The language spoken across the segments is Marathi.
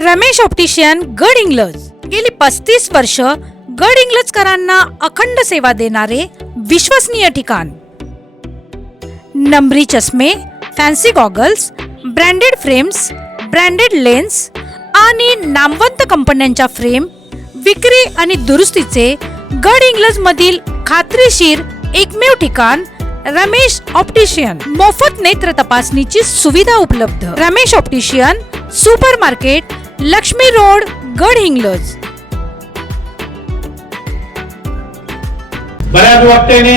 रमेश ऑप्टिशियन गड इंग्लज. गेली पस्तीस वर्ष गड इंग्लजकरांना अखंड सेवा देणारे विश्वसनीय ठिकाण. नंबरी चष्मे fancy goggles branded frames branded lens आणि नामवंत कंपन्यांच्या फ्रेम विक्री आणि दुरुस्तीचे गड इंग्लज मधील खात्रीशीर एकमेव ठिकाण रमेश ऑप्टिशियन. मोफत नेत्र तपासणीची सुविधा उपलब्ध. Ramesh optician supermarket Lakshmi road Gadhinglaj. बऱ्याच वाटतेने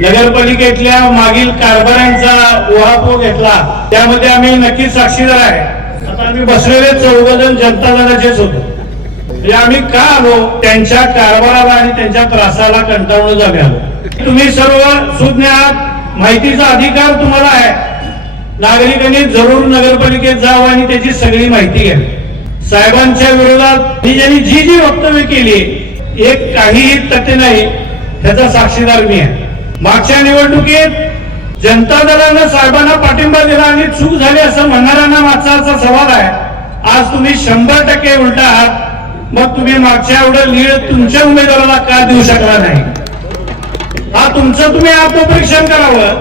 नगरपालिकेतल्या मागील कारभारांचा उहापोह घेतला. त्यामध्ये आम्ही नक्कीच साक्षीदार आहे. आता आम्ही बसलेले चौघजण जनता दलाचेच होतो. म्हणजे आम्ही का आलो? त्यांच्या कारभाराला आणि त्यांच्या त्रासाला कंटाळून आम्ही आलो. तुम्ही सर्व सुज्ञ आहात माहितीचा अधिकार तुम्हाला आहे. नागरिकांनी जरूर नगरपालिकेत जावं आणि त्याची सगळी माहिती घ्यावी साहेबांच्या विरोधात ही ज्यांनी जी जी वक्तव्य केली एक काहीही तथ्य नाही ह्याचा साक्षीदार मी आहे. मागच्या निवडणुकीत जनता दलानं साहेबांना पाठिंबा दिला आणि चूक झाली असं म्हणणाऱ्यांना मागचा असा सवाल आहे. आज तुम्ही शंभर टक्के उलटा आहात. मग तुम्ही मागच्या एवढं लीड तुमच्या उमेदवाराला का देऊ शकला नाही? हा तुमचं तुम्ही आत्मपरीक्षण करावं.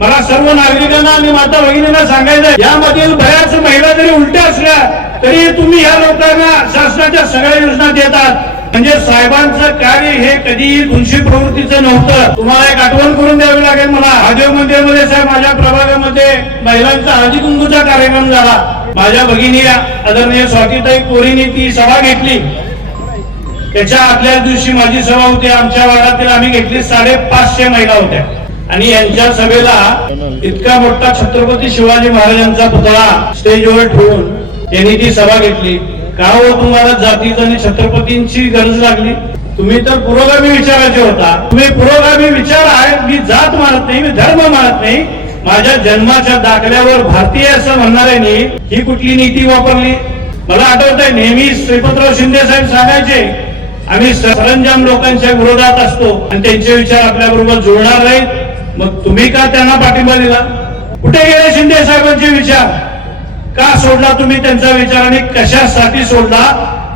मला सर्व नागरिकांना आणि माता भगिनींना सांगायचं यामधील बऱ्याच महिला जरी उलट्या असल्या तरी तुम्ही या लोकांना शासनाच्या सगळ्या योजना देतात. म्हणजे साहेबांचं कार्य हे कधीही दोनशे प्रवृत्तीचं नव्हतं. तुम्हाला एक आठवण करून द्यावी लागेल मला. महादेव मंदिरमध्ये साहेब माझ्या प्रभागामध्ये महिलांचा हळदी कुंकूचा कार्यक्रम झाला. माझ्या भगिनी आदरणीय स्वातीताई कोरीने ती सभा घेतली. त्याच्या आदल्या दिवशी माझी सभा होती. आमच्या वार्डातील आम्ही घेतली साडेपाचशे महिला होत्या. आणि यांच्या सभेला इतका मोठा छत्रपती शिवाजी महाराजांचा पुतळा स्टेजवर ठेवून त्यांनी ती सभा घेतली. का हो तुम्हाला जातीचं आणि छत्रपतींची गरज लागली? तुम्ही तर पुरोगामी विचाराचे होता. तुम्ही पुरोगामी विचार आहे मी जात मानत नाही मी धर्म मानत नाही. माझ्या जन्माच्या दाखल्यावर भारतीय असं म्हणणाऱ्यांनी ही कुठली नीती वापरली? मला आठवत आहे नेहमी श्रीपतराव शिंदे साहेब सांगायचे आम्ही सरंजाम लोकांच्या विरोधात असतो आणि त्यांचे विचार आपल्या बरोबर जुळणार नाहीत. मग तुम्ही का त्यांना पाठिंबा दिला? कुठे गेले शिंदे साहेबांचे विचार? का सोडला तुम्ही त्यांचा विचार आणि कशासाठी सोडला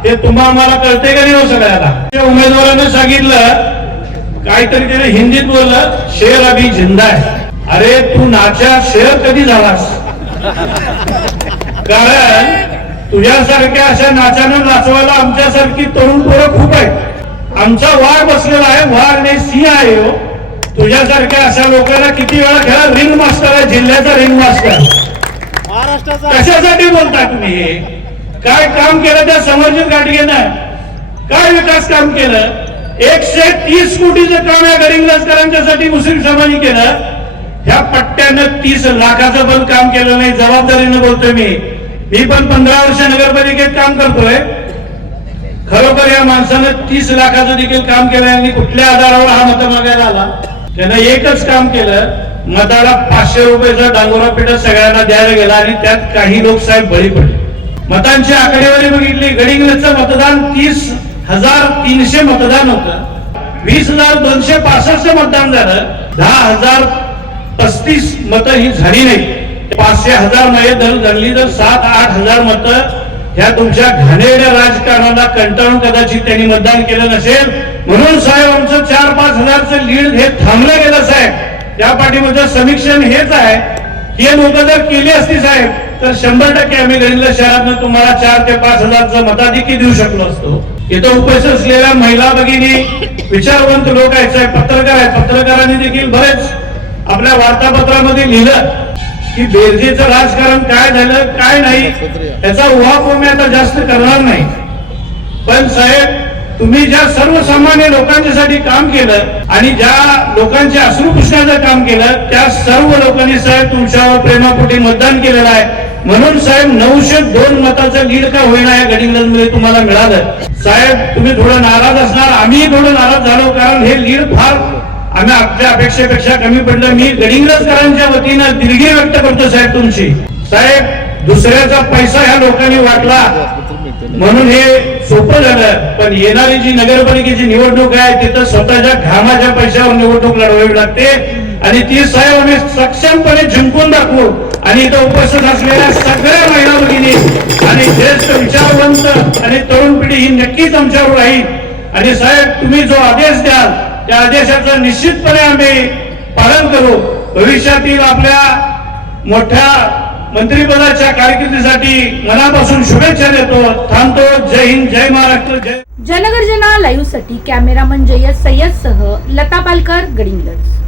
हे तुम्हाला कळते का नाही हो सगळ्याला? त्या उमेदवारानं सांगितलं काहीतरी त्याने हिंदीत बोललं शेर अभी जिंदा आहे. अरे तू नाच्या शेर कधी झालास? कारण तुझ्यासारख्या अशा नाचानं नाचवायला आमच्यासारखी तरुण पोरं खूप आहेत. आमचा वाघ बसलेला आहे वाघ नाही सिंह आहे हो. तुझ्यासारख्या अशा लोकांना किती वेळा खेळा रिंग मास्टर आहे जिल्ह्याचा रिंग मास्टर कशासाठी बोलता तुम्ही हे? काय काम केलं त्या समर्जित गाडगेनं काय विकास काम केलं? एकशे तीस कोटीचं काम या गरीब मुस्लिम समाजाने केलं. ह्या पट्ट्यानं तीस लाखाचं पण काम केलं नाही. जबाबदारीनं बोलतोय मी. मी पण पंधरा वर्ष नगरपालिकेत काम करतोय. खरोखर या माणसानं तीस लाखाचं देखील काम केलं आणि कुठल्या आधारावर हा मत मागायला आला? त्यानं एकच काम केलं. मताला पाचशे रुपयाचा डांगोरा पेठ सगळ्यांना द्यायला गेला आणि त्यात काही लोक साहेब बळी पडले. मतांची आकडेवारी बघितली. गडिंग्लजचं मतदान तीस हजार तीनशे मतदान होतं. वीस हजार दोनशे पासष्ट मतदान झालं. दहा हजार पस्तीस मतं ही झाली नाही. पाचशे हजार नाही दर धरली तर सात आठ हजार मतं. ह्या तुमच्या घाणेरड्या राजकारणाला कंटाळून कदाचित त्यांनी मतदान केलं नसेल. म्हणून साहेब आमचं चार पाच हजारचं लीड हे थांबलं गेलं त्या पाठीमध्ये समीक्षण हेच आहे. हे लोक जर केली असती साहेब तर शंभर टक्के आम्ही गडिंग्लज शहरात तुम्हाला चार ते पाच हजारचं मताधिकी देऊ शकलो असतो. इथं उपस्थित असलेल्या महिला भगिनी विचारवंत लोक आहेत साहेब पत्रकार आहेत. पत्रकारांनी देखील बरेच आपल्या वार्तापत्रामध्ये लिहिलं की बेरजेचं राजकारण काय झालं काय नाही त्याचा उहापोह मी आता जास्त करणार नाही. पण साहेब तुम्ही ज्या सर्वसामान्य लोकांच्यासाठी काम केलं आणि ज्या लोकांच्या अश्रुकृष्णाचं काम केलं त्या सर्व लोकांनी साहेब तुमच्यावर प्रेमापोटी मतदान केलेलं आहे. म्हणून साहेब नऊशे दोन मताचं लीड का होईना या गडिंग्लजमध्ये तुम्हाला मिळालं. साहेब तुम्ही थोडं नाराज असणार आम्ही थोडं नाराज झालो कारण हे लीड फार आम्ही आपल्या अपेक्षेपेक्षा कमी पडलं. मी गडिंगलजकरांच्या वतीनं दिलगिरी व्यक्त करतो साहेब तुमची. साहेब दुसऱ्याचा पैसा ह्या लोकांनी वाटला. म्हणून हे सोपं झालं. पण येणारी जी नगरपालिकेची निवडणूक आहे तिथं स्वतःच्या घामाच्या पैशावर निवडणूक लढवावी लागते. आणि ती साहेब आम्ही सक्षमपणे जिंकून दाखवू. आणि इथं उपस्थित असलेल्या सगळ्या महिला भगिनी आणि ज्येष्ठ विचारवंत आणि तरुण पिढी ही नक्कीच आमच्यावर राहील. आणि साहेब तुम्ही जो आदेश द्याल त्या आदेशाचं निश्चितपणे आम्ही पालन करू. भविष्यातील आपल्या मोठ्या मंत्रिपदाच्या कारकिर्दीसाठी मनापासून शुभेच्छा देतो. थांबतो. जय हिंद जय महाराष्ट्र जय जनगर्जना लाईव्हसाठी कॅमेरामन जयस सय्यद सह लता पालकर गडिंगलज